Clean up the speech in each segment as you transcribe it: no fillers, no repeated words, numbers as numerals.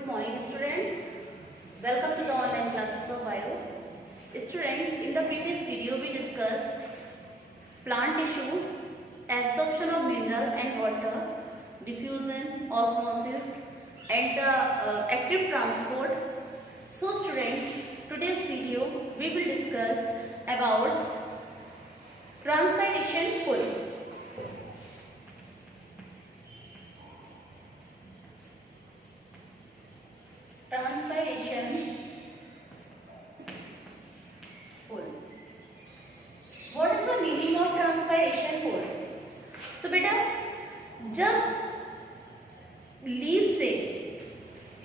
Good morning student. Welcome to the online classes of bio. Student, in the previous video we discussed plant tissue, absorption of mineral and water, diffusion, osmosis and the active transport. So student, today's video we will discuss about transpiration pull. Transpiration pull. What is the meaning of transpiration pull? तो बेटा जब leave से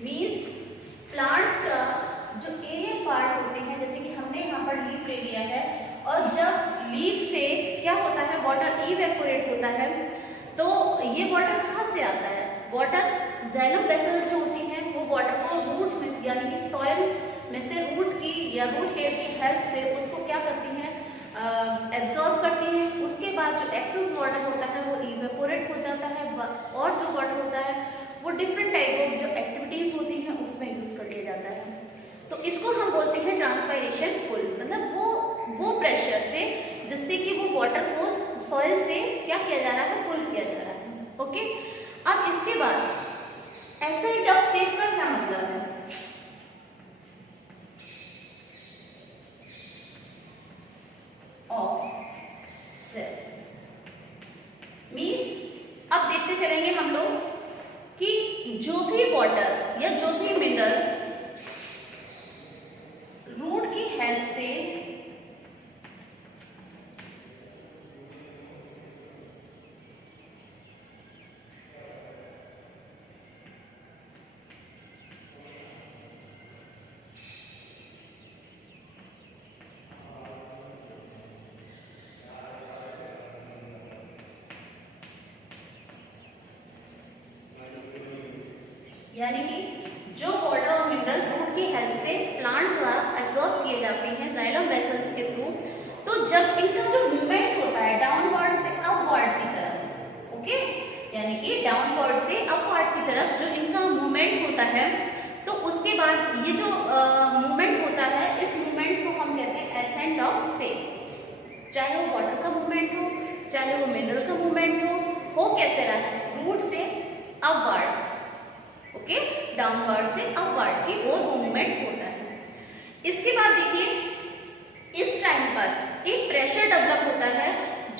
means plant का जो aerial part होते हैं, जैसे कि हमने यहाँ पर लीव ले लिया है, और जब लीव से क्या होता है वाटर इवेपोरेट होता है, तो ये वाटर कहाँ से आता है? वाटर जाइलम वेसल्स जो होती हैं वो वाटर को रूट में यानी कि सॉइल में से रूट की या रूट हेयर की हेल्प से उसको क्या करती हैं, एब्जॉर्ब करती हैं। उसके बाद जो एक्सेस वाटर होता है वो इवेपोरेट हो जाता है, और जो वाटर होता है वो डिफरेंट टाइप ऑफ जो एक्टिविटीज होती हैं उसमें यूज कर लिया जाता है। तो इसको हम बोलते हैं ट्रांसपायरेशन पुल, मतलब वो प्रेशर से जिससे कि वो वाटर को सॉइल से क्या किया जा रहा है, पुल किया जा रहा है। ओके, अब इसके बाद एसिड ऑफ सेफ का क्या मतलब है? मीन्स अब देखते चलेंगे हम लोग कि जो भी वाटर या जो भी मिनरल रूट की हेल्प से यानी कि जो वाटर और मिनरल रूट की हेल्प से प्लांट द्वारा एब्जॉर्ब किए जाते हैं जाइलम वेसल्स के थ्रू, तो जब इनका जो मूवमेंट होता है डाउनवर्ड से अपवर्ड की तरफ, ओके, यानी कि डाउनवर्ड से अपवर्ड की तरफ जो इनका मूवमेंट होता है, तो उसके बाद ये जो मूवमेंट होता है, इस मूवमेंट को हम कहते हैं एसेंट ऑफ सेफ। चाहे वो वाटर का मूवमेंट हो, चाहे वो मिनरल का मूवमेंट हो कैसे रहा है, रूट से अपवर्ड, ओके, डाउनवर्ड से अपवर्ड की ओर मूवमेंट होता है। इसके बाद देखिए इस टाइम पर एक प्रेशर डेवलप होता है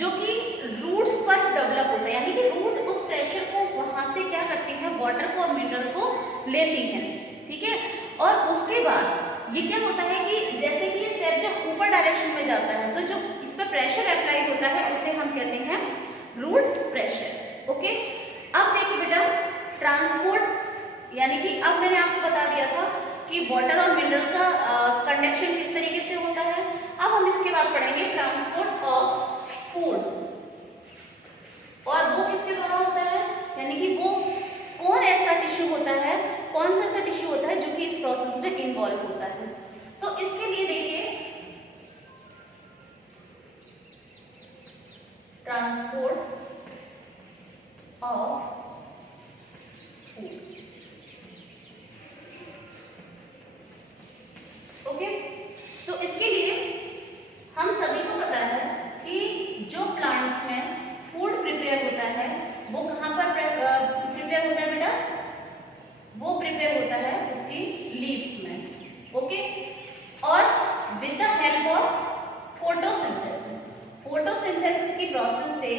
जो कि रूट्स पर डेवलप होता है, यानी कि रूट उस प्रेशर को वहां से क्या करती है, वाटर को और मिनरल को लेती हैं, ठीक है। और उसके बाद ये क्या होता है कि जैसे कि ये सेल जब ऊपर डायरेक्शन में जाता है तो जो इस पर प्रेशर अप्लाई होता है उसे हम कहते हैं रूट प्रेशर। ओके, अब देखिए बेटा ट्रांसपोर्ट, यानी कि अब मैंने आपको बता दिया था कि वाटर और मिनरल का कंडक्शन किस तरीके से होता है। अब हम इसके बाद पढ़ेंगे ट्रांसपोर्ट ऑफ फूड, और वो किसके द्वारा होता है, यानी कि वो कौन ऐसा टिश्यू होता है, कौन सा ऐसा टिश्यू होता है जो कि इस प्रोसेस में इन्वॉल्व होता है। तो इसके लिए देखिए ट्रांसपोर्ट ऑफ फूड, ओके। तो इसके लिए हम सभी को पता है कि जो प्लांट्स में फूड प्रिपेयर होता है वो कहाँ पर प्रिपेयर होता है बेटा, वो प्रिपेयर होता है उसकी लीव्स में, ओके। और with the help of photosynthesis, photosynthesis की प्रोसेस से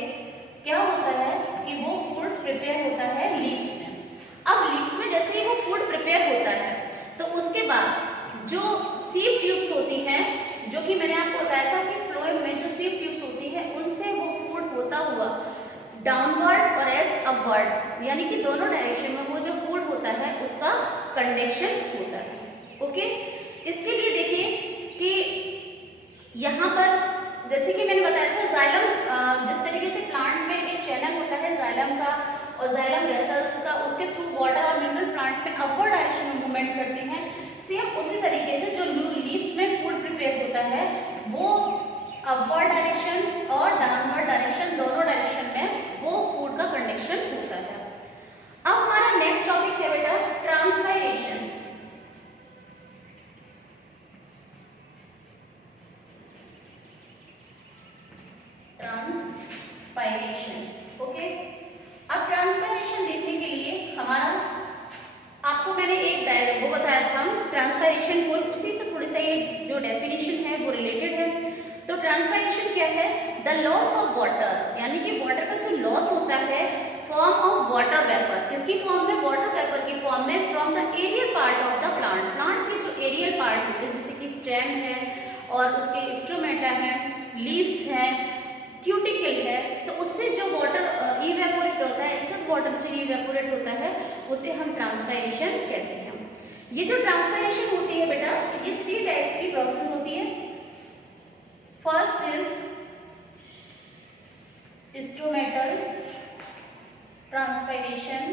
क्या होता है कि वो फूड प्रिपेयर होता है लीव्स में। अब लीव्स में जैसे ही वो फूड प्रिपेयर होता है तो उसके बाद जो सीप ट्यूब्स होती हैं, जो कि मैंने आपको बताया था कि फ्लोएम में जो सीप ट्यूब्स होती हैं उनसे वो फूड होता हुआ डाउनवर्ड और एज अपवर्ड, यानी कि दोनों डायरेक्शन में वो जो फूड होता है उसका कंडक्शन होता है, ओके। इसके लिए देखिए कि यहाँ पर जैसे कि मैंने बताया था जाइलम, जिस तरीके से प्लांट में एक चैनल होता है जाइलम का और जाइलम वेसल्स का, उसके थ्रू वाटर और मिनरल प्लांट में अपवर्ड डायरेक्शन में मूवमेंट करते हैं, सेम उसी तरीके से जो लीव्स में फूड प्रिपेयर होता है वो अपवर्ड डायरेक्शन और डाउनवर्ड डायरेक्शन, दोनों डायरेक्शन में वो फूड का कंडक्शन होता है। अब हमारा नेक्स्ट टॉपिक है बेटा ट्रांसपायरेशन। ट्रांसपायरेशन को उसी से थोड़ी सा ये जो डेफिनेशन है वो रिलेटेड है। तो ट्रांसपायरेशन क्या है? द लॉस ऑफ वाटर, यानी कि वाटर का जो लॉस होता है फॉर्म ऑफ वाटर वेपर, किसकी फॉर्म में? वाटर वेपर की फॉर्म में, from the aerial part of the plant, plant के जो एरियल पार्ट होते हैं जैसे कि स्टेम है और उसके स्टोमेटा है, लीव्स है, क्यूटिकल है, तो उससे जो वाटर इवेपोरेट होता है, एक्सेस वाटर जो इवेपोरेट होता है उसे हम ट्रांसपायरेशन कहते हैं। ये जो ट्रांसपायरेशन होती है बेटा, ये 3 टाइप्स की प्रोसेस होती है। First is stomatal transpiration,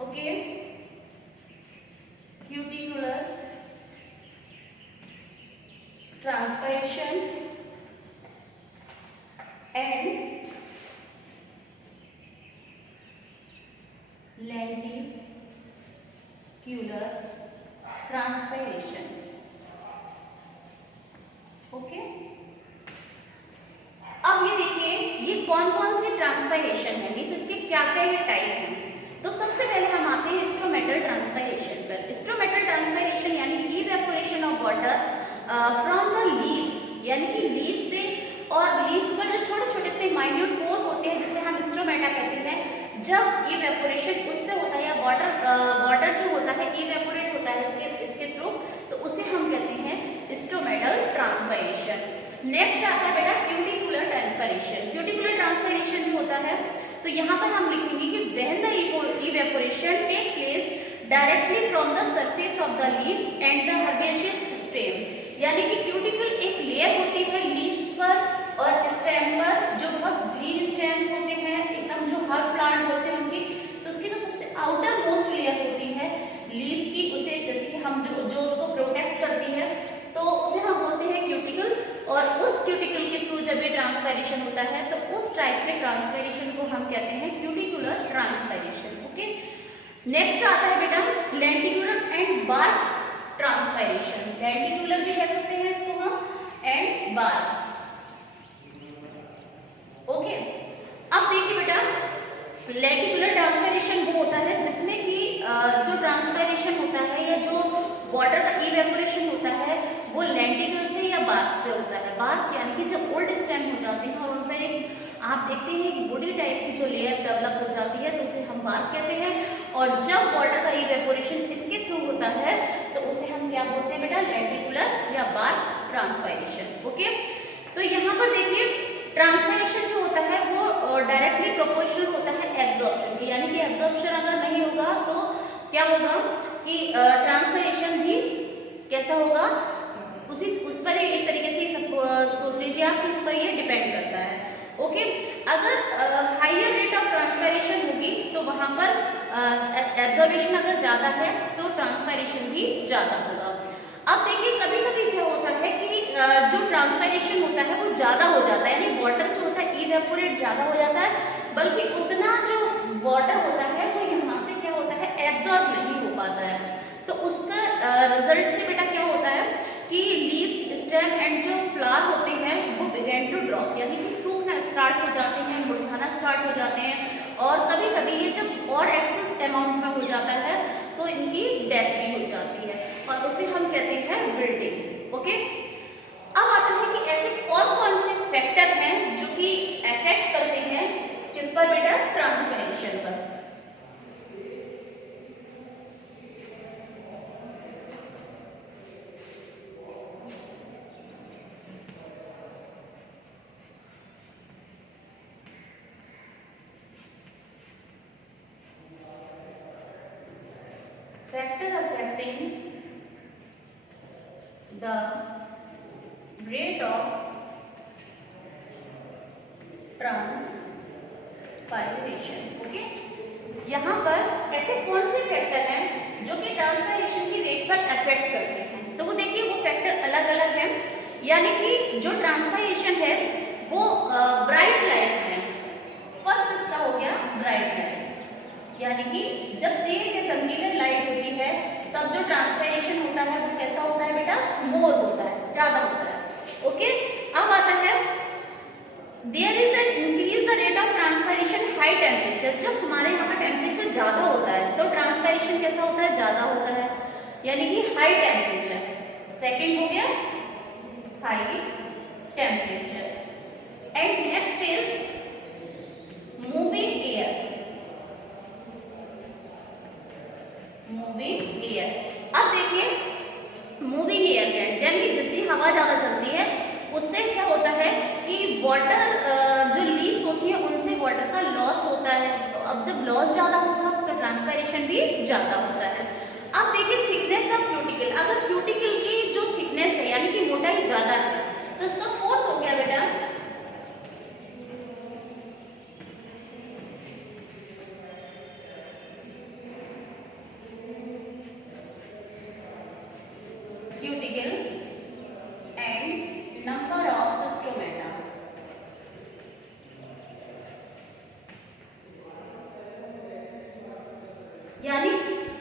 okay, cuticular transpiration and lenticular transpiration, okay. अब ये देखिए ये कौन कौन से ट्रांसपायरेशन है, मीन्स इसके क्या क्या ये टाइप हैं। तो सबसे पहले हम आते हैं स्टोमेटल ट्रांसपायरेशन पर। स्टोमेटल ट्रांसपायरेशन यानी evaporation of water from the leaves, यानी कि लीव्स से, और लीव्स पर जो छोटे छोटे से माइन्यूट पोर होते हैं जिसे हम स्टोमेटा कहते हैं, जब इवेपोरेशन उससे होता है या वाटर जो होता है इवेपोरेट होता है इसके थ्रू, तो उसे हम कहते हैं स्टोमेटल ट्रांसपायरेशन। नेक्स्ट आता है बेटा क्यूटिकुलर ट्रांसपायरेशन। क्यूटिकुलर ट्रांसपायरेशन जो होता है, तो यहाँ पर हम लिखेंगे कि when the evaporation take place directly from the surface of the leaf and the herbaceous stem, यानी कि क्यूटिकल एक लेयर होती है लीव्स पर और स्टेम पर, जो बहुत ग्रीन स्टेम्स होते हैं एकदम, जो हर प्लांट होते हैं उनकी, तो उसकी जो सबसे आउटर मोस्ट लेयर होती है लीव्स की, उसे जैसे कि हम जो उसको प्रोटेक्ट करती है, तो उसे हम बोलते हैं क्यूटिकल। और उस क्यूटिकल के थ्रू जब ये ट्रांसपायरेशन होता है तो उस टाइप के ट्रांसपायरेशन को हम कहते हैं क्यूटिकुलर ट्रांसपायरेशन, ओके। नेक्स्ट आता है बेटा लेंटिक्युलर एंड बार्क ट्रांसपायरेशन। लेंटिक्युलर भी कह सकते हैं इसको हम, एंड बार्क, ओके। अब देखिए बेटा लेंटिक्युलर ट्रांसपायरेशन वो होता है जिसमें कि जो ट्रांसपायरेशन होता है या जो वाटर का इवेपोरेशन होता है वो लेंटिकल से या बार्क से होता है। बार्क यानी कि जब ओल्ड स्टेम हो जाते हैं और उन पर एक आप देखते हैं कि बॉडी टाइप की जो लेयर डेवलप हो जाती है तो उसे हम बार्क कहते हैं, और जब वाटर का इवेपोरेशन इसके थ्रू होता है तो उसे हम क्या बोलते हैं बेटा? लेंटिकुलर या बार्क ट्रांसपायरेशन, ओके। तो यहाँ पर देखिए ट्रांसपायरेशन जो होता है वो डायरेक्टली प्रोपोर्शनल होता है एब्जॉर्प्शन की, यानी कि एब्जॉर्प्शन अगर नहीं होगा तो क्या होगा कि ट्रांसपायरेशन भी कैसा होगा, उस पर एक तरीके से सोच लीजिए आप, उस पर ये डिपेंड करता है, ओके। अगर हायर रेट ऑफ ट्रांसपायरेशन होगी तो वहाँ पर एब्जॉर्प्शन अगर ज़्यादा है तो ट्रांसपायरेशन भी ज़्यादा होगा। अब देखिए कभी कभी क्या होता है कि जो ट्रांसपायरेशन होता है वो ज़्यादा हो जाता है, यानी वाटर जो होता है इवेपोरेट ज़्यादा हो जाता है, बल्कि उतना जो वाटर होता है वो यहाँ से क्या होता है एब्जॉर्ब नहीं हो पाता है। तो उसका रिजल्ट से बेटा क्या होता है कि लीव्स, स्टेम एंड जो फ्लावर होते हैं वो बिगेन टू ड्रॉप, यानी कि सूखना स्टार्ट हो जाते हैं, मुरझाना स्टार्ट हो जाते हैं, और कभी कभी ये जब और एक्सेस अमाउंट में हो जाता है तो इनकी डेथ भी हो जाती है, और उसे हम कहते हैं विल्टिंग, ओके। अब आता है कि ऐसे कौन कौन से फैक्टर हैं जो कि अफेक्ट करते हैं किस पर बेटा? ट्रांसपायरेशन पर। Factor affecting the rate of transpiration, okay. यहाँ पर ऐसे कौन से फैक्टर हैं जो कि ट्रांसपायरेशन की रेट पर अफेक्ट करते हैं? तो वो देखिए वो फैक्टर अलग अलग हैं, यानी कि जो ट्रांसपायरेशन है वो ब्राइट लाइट है। फर्स्ट इसका हो गया ब्राइट लाइट, यानी कि जब तेज या चमकीली लाइट होती है तब जो ट्रांसपायरेशन होता है वो कैसा होता है बेटा? मोर होता है, ज्यादा होता है, ओके। अब आता है there is an increase the the rate of transpiration high temperature, जब हमारे यहाँ का टेम्परेचर ज़्यादा होता है तो ट्रांसपायरेशन कैसा होता है, ज़्यादा होता है, यानी कि हाई टेम्परेचर। सेकेंड हो गया high temperature. And next is moving air. Moving air, अब देखिए मूविंग एयर यानी कि जितनी हवा ज़्यादा चलती है उससे क्या होता है कि वाटर जो लीव्स होती है उनसे वाटर का लॉस होता है। तो अब जब लॉस ज़्यादा होगा तो ट्रांसपायरेशन भी ज़्यादा होता है। अब देखिए थिकनेस ऑफ क्यूटिकल, अगर क्यूटिकल की जो थिकनेस है यानी कि मोटाई ज़्यादा है तो इसका फोर्थ हो गया बेटा cuticle and number of stomata. यानी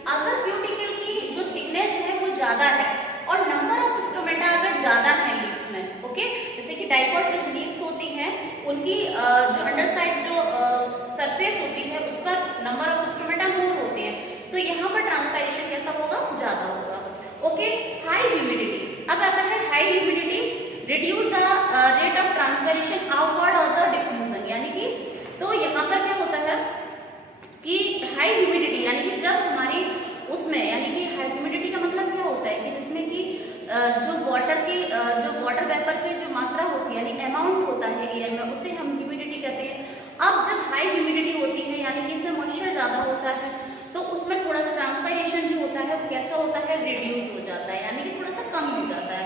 अगर क्यूटिकल की जो थिकनेस है वो ज्यादा है और नंबर ऑफ स्टोमेटा अगर ज्यादा है लीव्स में, ओके, जैसे कि डाइकोट में जो लीव्स होती हैं उनकी जो अंडर साइड जो सरफेस होती है उसका नंबर ऑफ स्टोमेटा मोर होते हैं, तो यहाँ पर ट्रांसपायरेशन कैसा होगा, ज्यादा होगा। ओके, हाई ह्यूमिडिटी, अब आता है high humidity reduce the rate of transpiration outward और द डिफ्यूजन, यानी कि तो यहाँ पर क्या होता है कि हाई ह्यूमिडिटी यानी कि जब हमारी उसमें यानी कि हाई ह्यूमिडिटी का मतलब क्या होता है कि जिसमें कि जो वाटर की जो वाटर वेपर की जो मात्रा होती है यानी अमाउंट होता है एयर में उसे हम ह्यूमिडिटी कहते हैं। अब जब हाई ह्यूमिडिटी होती है यानी कि इसमें मॉइस्चर ज़्यादा होता है तो उसमें थोड़ा सा ट्रांसपायरेशन जो होता है वो कैसा होता है, रिड्यूस हो जाता है यानी कि थोड़ा सा कम हो जाता है।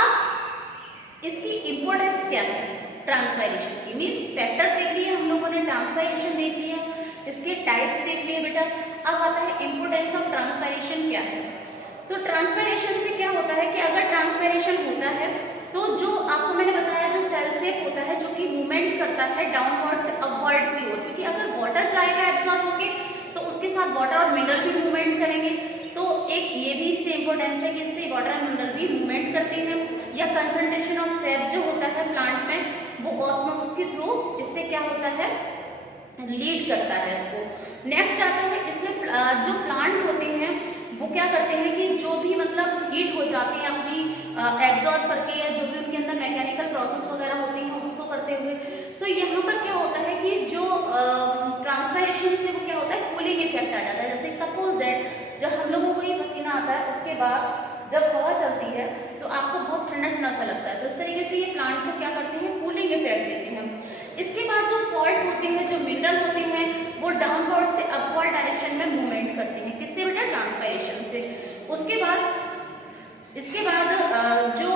अब इसकी इम्पोर्टेंस क्या है ट्रांसपायरेशन की, मीन्स फैक्टर देख लिए हम लोगों ने, ट्रांसपायरेशन देख लिया, इसके टाइप्स देख लिए बेटा। अब आता है इम्पोर्टेंस ऑफ ट्रांसपायरेशन क्या है। तो ट्रांसपायरेशन से क्या होता है कि अगर ट्रांसपायरेशन होता है तो जो आपको मैंने बताया जो सेल शेप होता है जो कि मूवमेंट करता है डाउनवर्ड से अपवर्ड की ओर, क्योंकि अगर वाटर जाएगा एब्जॉर्ब होके तो उसके साथ वाटर और मिनरल भी मूवमेंट करेंगे, तो एक ये भी इससे इम्पोर्टेंस है कि इससे वाटर और मिनरल भी मूवमेंट करते हैं। या कंसंट्रेशन ऑफ सेप जो होता है प्लांट में वो ऑस्मोसिस के थ्रू इससे क्या होता है, लीड करता है इसको। नेक्स्ट आता है इसमें जो प्लांट होते हैं वो क्या करते हैं कि जो भी मतलब हीट हो जाते हैं अपनी एब्जॉर्ब करके या जो भी उनके अंदर मैकेनिकल प्रोसेस वगैरह होती हैं उसको करते हुए, तो यहाँ पर क्या होता है कि जो ट्रांसपायरेशन से वो क्या होता है कूलिंग इफेक्ट आ जाता है। जैसे सपोज दैट जब हम लोगों को ही पसीना आता है उसके बाद जब हवा चलती है तो आपको बहुत ठंडा ठंडा सा लगता है, तो इस तरीके से ये प्लांट को क्या करते हैं, कूलिंग इफेक्ट देते हैं। इसके बाद जो सॉल्ट होते हैं जो मिनरल होते हैं वो डाउनवर्ड से अपवर्ड डायरेक्शन में मूवमेंट करते हैं, किससे बेटा, ट्रांसपायरेशन से। उसके बाद इसके बाद जो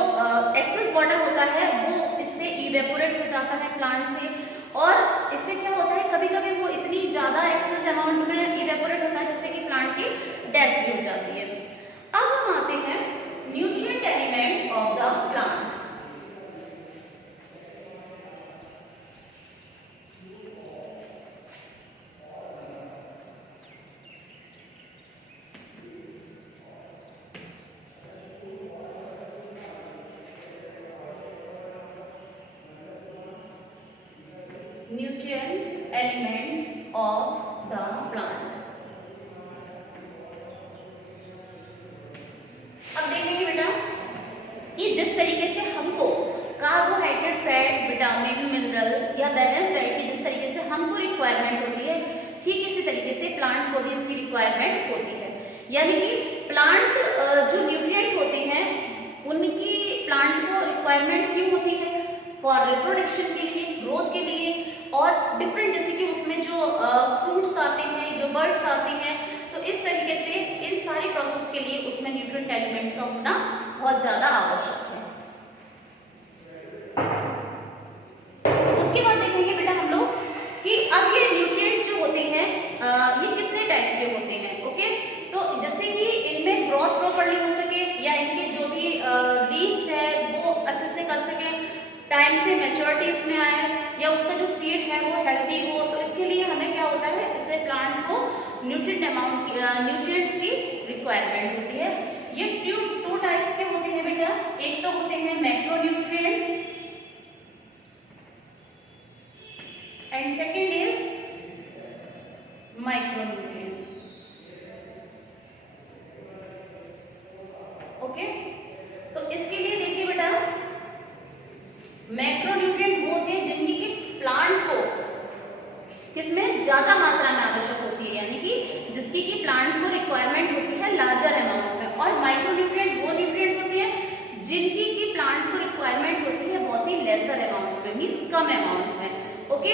एक्सेस वाटर होता है वो इससे इवेपोरेट हो जाता है प्लांट से, और इससे क्या होता है कभी कभी वो इतनी ज़्यादा एक्सेस अमाउंट में इवेपोरेट होता है जिससे कि प्लांट की डेथ भी हो जाती है। अब हम आते हैं nutrient element of the plant. Nutrient elements of the plant। अब देखेंगे बेटा कि जिस तरीके से हमको कार्बोहाइड्रेट, फैट, विटामिन, मिनरल या बैलेंस डाइट की जिस तरीके से हमको रिक्वायरमेंट होती है ठीक इसी तरीके से प्लांट को भी इसकी रिक्वायरमेंट होती है। यानी कि प्लांट जो न्यूट्रिएंट होते हैं उनकी प्लांट को रिक्वायरमेंट क्यों होती है, फॉर रिप्रोडक्शन के लिए, ग्रोथ के लिए, और डिफरेंट जैसे कि उसमें जो फ्रूट्स आते हैं, जो बर्ड्स आते हैं, तो इस तरीके से इन सारी प्रोसेस के लिए उसमें न्यूट्रिएंट एलिमेंट का होना बहुत ज़्यादा आवश्यक है। उसके बाद देखेंगे बेटा हम लोग कि अब ये न्यूट्रिएंट जो होते हैं ये कितने टाइप के होते हैं। ओके, तो जैसे कि इनमें ग्रोथ प्रॉपर्ली हो सके या इनके जो भी लीव्स है वो अच्छे से कर सके, टाइम से मैच्योरिटी इसमें आए, या उसका जो सीड है वो हेल्दी हो, तो इसके लिए हमें क्या होता है, इससे प्लांट को न्यूट्रिएंट्स की रिक्वायरमेंट होती है। ये टू टाइप्स के होते हैं बेटा, एक तो होते हैं macronutrient and second is micronutrient. Okay, तो इसके लिए देखिए बेटा, मैक्रोन्यूट्रिएंट वो होते हैं जिनकी कि प्लांट को किसमें ज्यादा मात्रा में आवश्यक होती है, यानी कि जिसकी कि प्लांट को रिक्वायरमेंट होती है लार्जर अमाउंट में। और माइक्रोन्यूट्रिएंट वो न्यूट्रिएंट होते हैं जिनकी कि प्लांट को रिक्वायरमेंट होती है बहुत ही लेसर अमाउंट में, मींस कम अमाउंट में। ओके,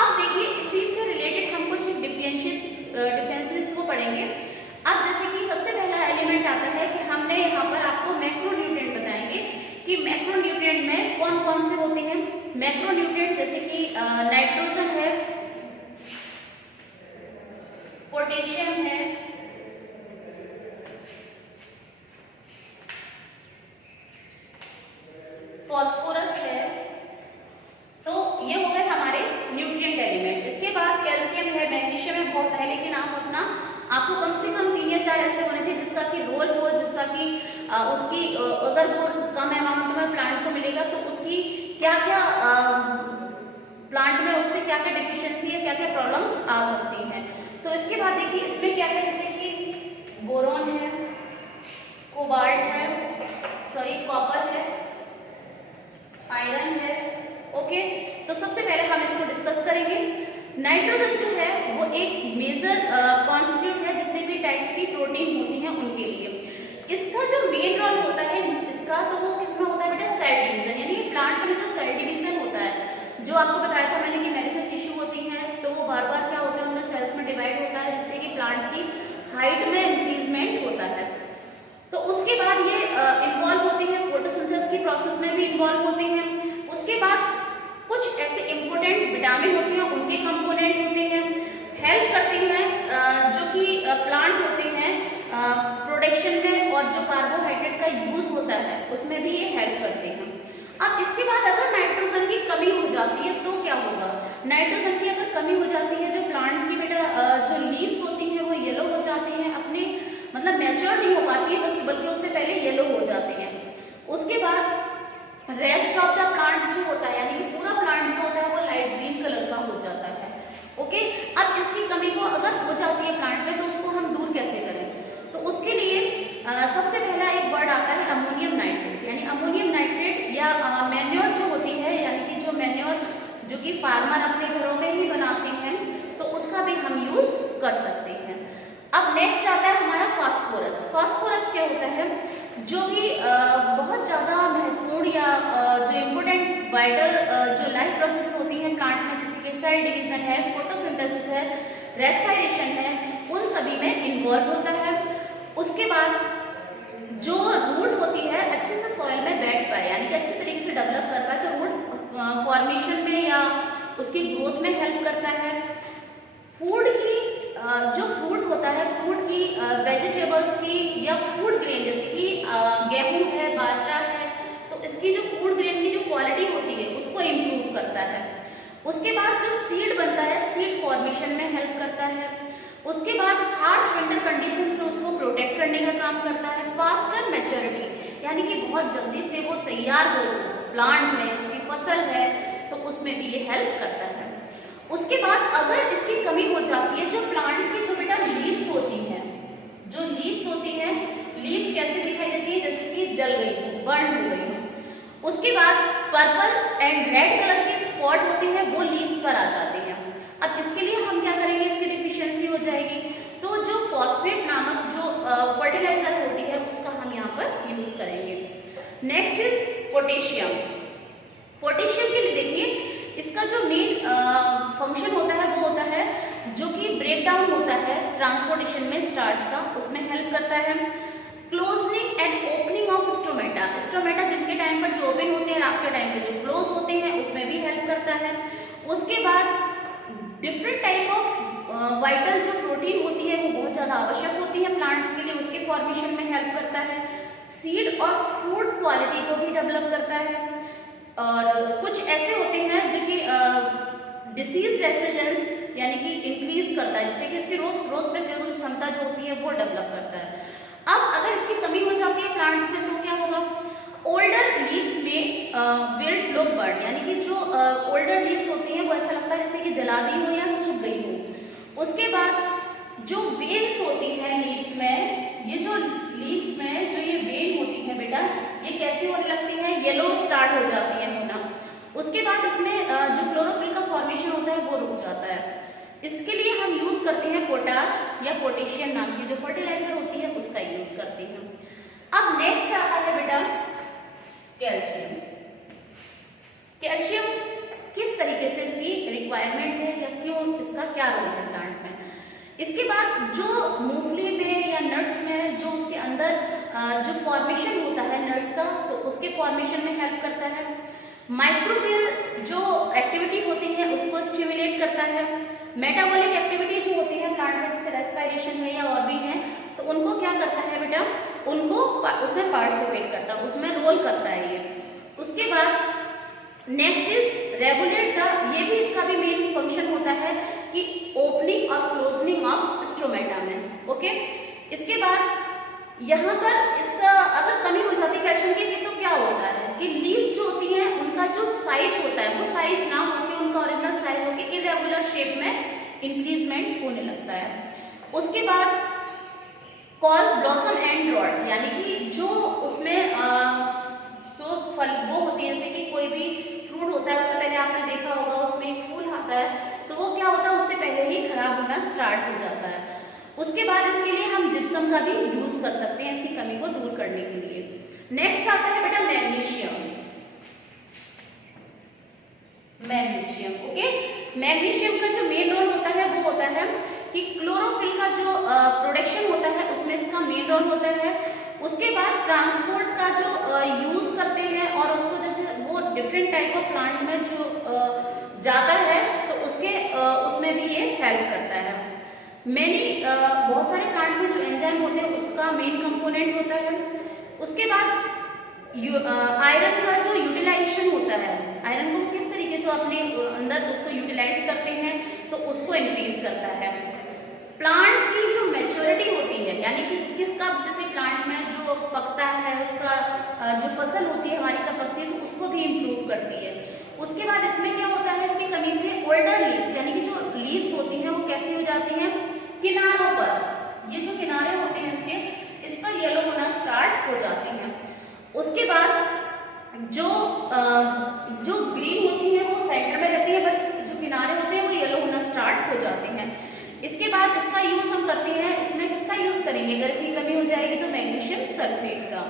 अब देखिए इसी से रिलेटेड हम कुछ डिफरेंसेस को पढ़ेंगे। अब जैसे कि सबसे पहला एलिमेंट आता है कि हमने यहाँ पर आपको मैक्रोन्यूट्रिएंट बताएंगे कि मैक्रोन्यूट्रिएंट में कौन कौन से होते हैं। मैक्रोन्यूट्रिएंट जैसे कि नाइट्रोजन है, पोटेशियम है, फॉस्फोरस है, तो ये हो गए हमारे न्यूट्रिएंट एलिमेंट। इसके बाद कैल्शियम है, मैग्नीशियम है, बहुत है, लेकिन आपको कम से कम 3 या 4 ऐसे होने चाहिए जिसका कि रोल हो, जिसका कि उसकी अगर वो कम अमाउंट में प्लांट को मिलेगा तो उसकी क्या क्या प्लांट में उससे क्या क्या डिफिशियंसी है, क्या क्या प्रॉब्लम्स आ सकती हैं। तो इसके बाद देखिए इसमें क्या है, जैसे कि बोरॉन है, कोबाल्ट है, सॉरी कॉपर है, आयरन है। ओके, तो सबसे पहले हम इसको डिस्कस करेंगे। नाइट्रोजन जो है वो एक मेजर कॉन्स्टिट्यूट है जितने भी टाइप्स की प्रोटीन होती हैं उनके लिए। इसका जो मेन रोल होता है इसका, तो वो किसमें होता है बेटा, सेल डिवीजन, यानी कि प्लांट में जो सेल डिवीजन होता है, जो आपको बताया था मैंने कि मेडिकल टिश्यू होती हैं तो वो बार बार क्या होता है, उनमें सेल्स में डिवाइड होता है जिससे कि प्लांट की हाइट में इंक्रीजमेंट होता है। तो उसके बाद ये इन्वॉल्व होती है फोटोसिंथेसिस की प्रोसेस में भी इन्वॉल्व होती हैं। उसके बाद कुछ ऐसे इंपॉर्टेंट विटामिन होते हैं, उनके कंपोनेंट होते हैं, हेल्प करते हैं जो कि प्लांट होते हैं प्रोडक्शन में, और जो कार्बोहाइड्रेट का यूज होता है उसमें भी ये हेल्प करते हैं। अब इसके बाद अगर नाइट्रोजन की कमी हो जाती है तो क्या होगा, नाइट्रोजन की अगर कमी हो जाती है, जो प्लांट की बेटा जो लीव्स होती हैं वो येलो हो जाती हैं, अपने मतलब मैच्योर नहीं हो पाती है, बल्कि उससे पहले येलो हो जाती हैं। उसके बाद रेस्ट ऑफ द प्लांट जो होता है, यानी कि पूरा प्लांट जो होता है वो लाइट ग्रीन कलर का हो जाता है। ओके, अब इसकी कमी को अगर हो जाती है प्लांट में तो उसको हम दूर कैसे करें, तो उसके लिए सबसे पहला एक वर्ड आता है अमोनियम नाइट्रेट, यानी अमोनियम नाइट्रेट या मैन्योर जो होती है, यानी कि जो मैन्योर जो कि फार्मर अपने घरों में ही बनाते हैं, तो उसका भी हम यूज कर सकते हैं। अब नेक्स्ट आता है हमारा फास्फोरस। फास्फोरस क्या होता है, जो कि बहुत ज़्यादा महत्वपूर्ण या जो इम्पोर्टेंट वाइटल जो लाइफ प्रोसेस होती है प्लांट में, जैसे कि सेल डिवीजन है, फोटोसिंथेसिस है, रेस्पिरेशन है, उन सभी में इन्वॉल्व होता है। उसके बाद जो रूट होती है अच्छे से सॉइल में बैठ पाए, यानी कि अच्छे तरीके से डेवलप कर पाए, तो रूट फॉर्मेशन में या उसकी ग्रोथ में हेल्प करता है। फूड की जो फूड होता है, फूड की वेजिटेबल्स की या फूड ग्रेन जैसे कि गेहूं है, बाजरा है, तो इसकी जो फूड ग्रेन की जो क्वालिटी होती है उसको इम्प्रूव करता है। उसके बाद जो सीड बनता है, सीड फॉर्मेशन में हेल्प करता है। उसके बाद हार्श विंटर कंडीशन से उसको प्रोटेक्ट करने का काम करता है। फास्टर मैच्योरिटी, यानी कि बहुत जल्दी से वो तैयार हो, प्लांट है, उसकी फसल है, तो उसमें भी ये हेल्प करता है। उसके बाद अगर इसकी कमी हो जाती है, जो प्लांट की जो बेटा लीव्स होती हैं, जो लीव्स होती हैं, लीव्स कैसे दिखाई देती है, जैसे कि जल गई हो, बर्न हो गई हो। उसके बाद पर्पल एंड रेड कलर के स्पॉट होते हैं, वो लीव्स पर आ जाते हैं। अब इसके लिए हम क्या करेंगे, इसकी डिफिशियंसी हो जाएगी, तो जो फॉस्फेट नामक जो फर्टिलाइजर होती है उसका हम यहाँ पर यूज करेंगे। Next is potassium. पोटेशियम के लिए देखिए इसका जो मेन फंक्शन होता है वो होता है जो कि ब्रेक डाउन होता है ट्रांसपोर्टेशन में स्टार्च का, उसमें हेल्प करता है। Closing and opening of stomata, stomata दिन के टाइम पर जो ओपन होते हैं, रात के टाइम पे जो क्लोज होते हैं, उसमें भी हेल्प करता है। उसके बाद डिफरेंट टाइप ऑफ वाइटल जो प्रोटीन होती है वो बहुत ज़्यादा आवश्यक होती है प्लांट्स के लिए, उसके फॉर्मेशन में हेल्प करता है। सीड और फ्रूट क्वालिटी को भी डेवलप करता है। और कुछ ऐसे होते हैं जो कि डिसीज रेसिस्टेंस यानी कि इंक्रीज करता है, जिससे कि उसकी रोग प्रतिरोधक क्षमता जो होती है वो डेवलप करता है। अब अगर इसकी कमी हो जाती है प्लांट्स में तो क्या होगा, ओल्डर लीव्स में विल्ट लुक बर्ड, यानी कि जो ओल्डर लीव्स होती हैं वो ऐसा लगता है जैसे कि जला दी हो या सूख गई हो। उसके बाद जो वेन्स होती हैं लीव्स में, ये जो लीव्स में जो ये वेन होती है बेटा, ये कैसी होने लगती है, येलो स्टार्ट हो जाती है होना। उसके बाद इसमें जो क्लोरोफिल का फॉर्मेशन होता है वो रुक जाता है। इसके लिए हम यूज करते हैं पोटाश या पोटेशियम नाम की जो फर्टिलाइजर होती है उसका यूज करते हैं। अब नेक्स्ट आता है बेटा कैल्शियम। कैल्शियम किस तरीके से इसकी रिक्वायरमेंट है या क्यों, इसका क्या रोल है प्लांट में। इसके बाद जो मूंगफली में या नट्स में जो उसके अंदर जो फॉर्मेशन होता है नट्स का, तो उसके फॉर्मेशन में हेल्प करता है। माइक्रोबियल जो एक्टिविटी होती है उसको स्टिमुलेट करता है। मेटाबॉलिक एक्टिविटी जो होती है प्लांट में, जैसे रेस्पिरेशन है या और भी है, तो उनको क्या करता है बेटा, उनको उसमें पार्टिसिपेट करता है, उसमें रोल करता है ये। उसके बाद नेक्स्ट इज रेगुलेट द, ये भी इसका भी मेन फंक्शन होता है कि ओपनिंग और क्लोजनिंग ऑफ स्टोमेटा में। ओके, इसके बाद यहाँ पर इसका अगर कमी हो जाती है कैल्शियम की तो क्या होता है कि लीव्स जो होती हैं उनका जो साइज होता है वो साइज ना होकर उनका ओरिजिनल साइज होकर इरेगुलर शेप में इंक्रीजमेंट होने लगता है। उसके बाद कॉज ब्लॉसम एंड रॉट, यानी कि जो उसमें फल वो होती है, जैसे कि कोई भी फ्रूट होता है उससे पहले आपने देखा होगा उसमें एक फूल आता है, तो वो क्या होता है उससे पहले ही खराब होना स्टार्ट हो जाता है। उसके बाद इसके लिए हम जिप्सम का भी यूज कर सकते हैं इसकी कमी को दूर करने के लिए। नेक्स्ट आता है बेटा मैग्नीशियम। मैग्नीशियम, ओके, मैग्नीशियम का जो मेन रोल होता है वो होता है कि क्लोरोफिल का जो प्रोडक्शन होता है उसमें इसका मेन रोल होता है। उसके बाद ट्रांसपोर्ट का जो यूज करते हैं और उसको जैसे वो डिफरेंट टाइप ऑफ प्लांट में जो जाता है तो उसमें भी ये हेल्प करता है। बहुत सारे प्लांट में जो एंजाइम होते हैं उसका मेन कंपोनेंट होता है। उसके बाद आयरन का जो यूटिलाइजेशन होता है, आयरन को किस तरीके से अपने अंदर उसको यूटिलाइज करते हैं तो उसको इंक्रीज करता है। प्लांट की जो मैच्योरिटी होती है, यानी कि किसका जैसे प्लांट में जो पकता है उसका जो फसल होती है हमारी कब पकती है तो उसको भी इम्प्रूव करती है। उसके बाद इसमें क्या होता है, इसकी कमी से ओल्डर लीव्स, यानी कि जो लीव्स होती हैं वो कैसी हो जाती हैं, किनारों पर, ये जो किनारे होते हैं इसके, इस पर येलो होना स्टार्ट हो जाती हैं। उसके बाद जो ग्रीन होती है वो सेंटर में रहती है, पर जो किनारे होते हैं वो येलो होना स्टार्ट हो जाते हैं। इसके बाद इसका यूज हम करते हैं, इसमें किसका यूज करेंगे अगर इसकी कमी हो जाएगी तो मैग्नीशियम सल्फेट का।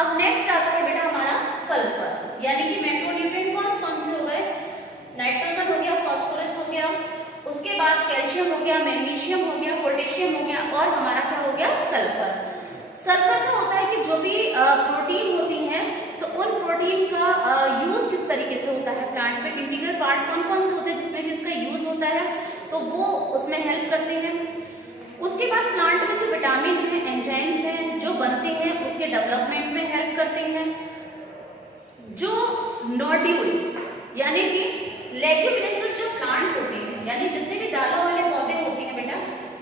अब नेक्स्ट आता है बेटा हमारा सल्फर, यानी कि मैक्रोन्यूट्रिएंट कौन से हो गए, नाइट्रोजन हो गया, फास्फोरस हो गया, उसके बाद कैल्शियम हो गया, मैग्नीशियम हो गया, पोटेशियम हो गया और हमारा क्या हो गया सल्फर। सल्फर का होता है कि जो भी प्रोटीन होती हैं तो उन प्रोटीन का यूज किस तरीके से होता है प्लांट में, इंटीग्रल पार्ट कौन कौन से होते हैं जिसमें भी उसका यूज होता है तो वो उसमें हेल्प करते हैं। उसके बाद प्लांट में जो विटामिन है, एंजाइम्स हैं जो बनते हैं उसके डेवलपमेंट में हेल्प करते हैं। जो नोड्यूल यानी कि लेग्यूमिनेसेस जो प्लांट होते हैं, यानी जितने भी दालों वाले पौधे होते हैं बेटा,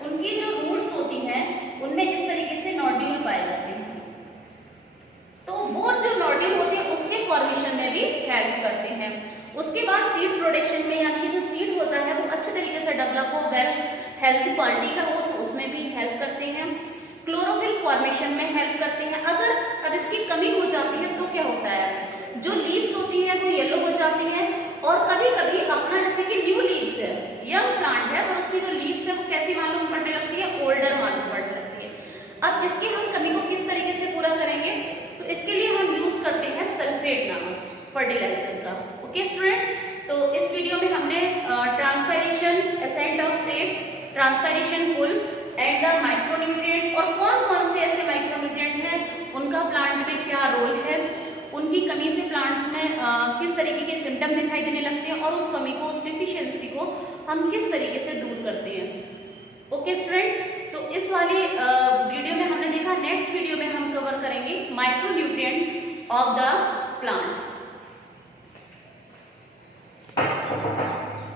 उनकी जो रूट्स होती हैं उनमें इस तरीके से नोड्यूल पाए जाते हैं, तो वो जो नोड्यूल होते हैं उसके फॉर्मेशन में भी हेल्प करते हैं। उसके बाद सीड प्रोडक्शन में, यानी कि जो सीड होता है वो अच्छे तरीके से डेवलप हो, वेल हेल्थी क्वालिटी का हो, तो उसमें भी हेल्प करते हैं। क्लोरोफिल फॉर्मेशन में हेल्प करते हैं। अगर अब इसकी कमी हो जाती है तो क्या होता है, जो लीव्स होती हैं वो येलो हो जाती हैं और कभी कभी अपना जैसे कि न्यू लीव्स है, यंग प्लांट है और उसकी जो लीव्स है वो कैसी मालूम पड़ने लगती है, ओल्डर मालूम पड़ने लगती है। अब इसकी हम कमी को किस तरीके से पूरा करेंगे, तो इसके लिए हम यूज करते हैं सल्फेट नामक फर्टिलाइजर का। ओके स्टूडेंट, तो इस वीडियो में हमने transpiration, ascent of sap, transpiration pull and the micronutrient और कौन कौन से ऐसे माइक्रोन्यूट्रिएंट हैं, उनका प्लांट में क्या रोल है, उनकी कमी से प्लांट्स में किस तरीके के सिम्टम दिखाई देने लगते हैं और उस कमी को, उस डिफिशियंसी को हम किस तरीके से दूर करते हैं। ओके स्टूडेंट, तो इस वाली वीडियो में हमने देखा, नेक्स्ट वीडियो में हम कवर करेंगे माइक्रोन्यूट्रिएंट ऑफ द प्लांट।